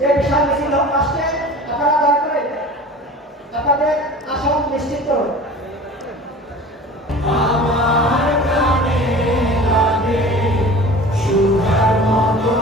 যে বিশাল মিছিল আসছে, আপনারা দয়া করে আপনাদের আসন নিশ্চিত করুন। আমার কানে লাগে সুধার মতো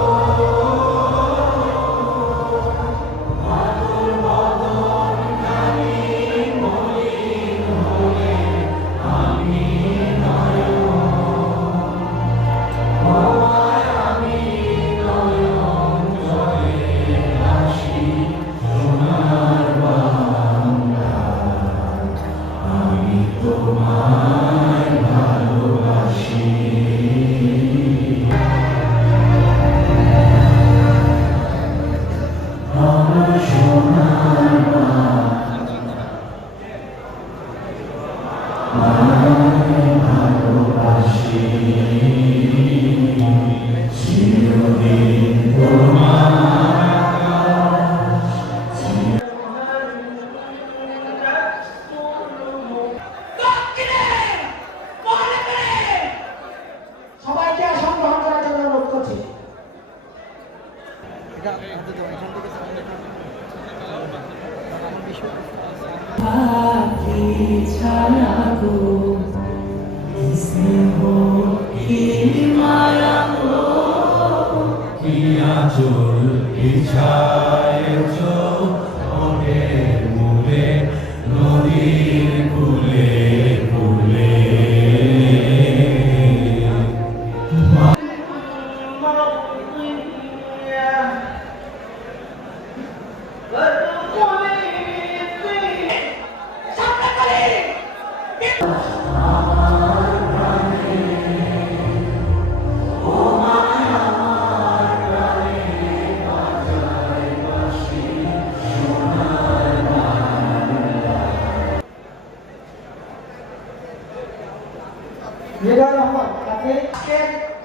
সবাইকে আসন গ্রহণ করার জন্য অনুরোধ করছি। নদীর কুলে কুলে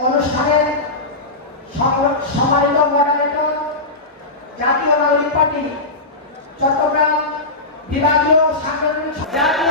অনুষ্ঠানের সম্মানিত মডারেটর, জাতীয় নাগরিক পার্টি চট্টগ্রাম বিভাগীয় সাংগঠনিক জাতীয়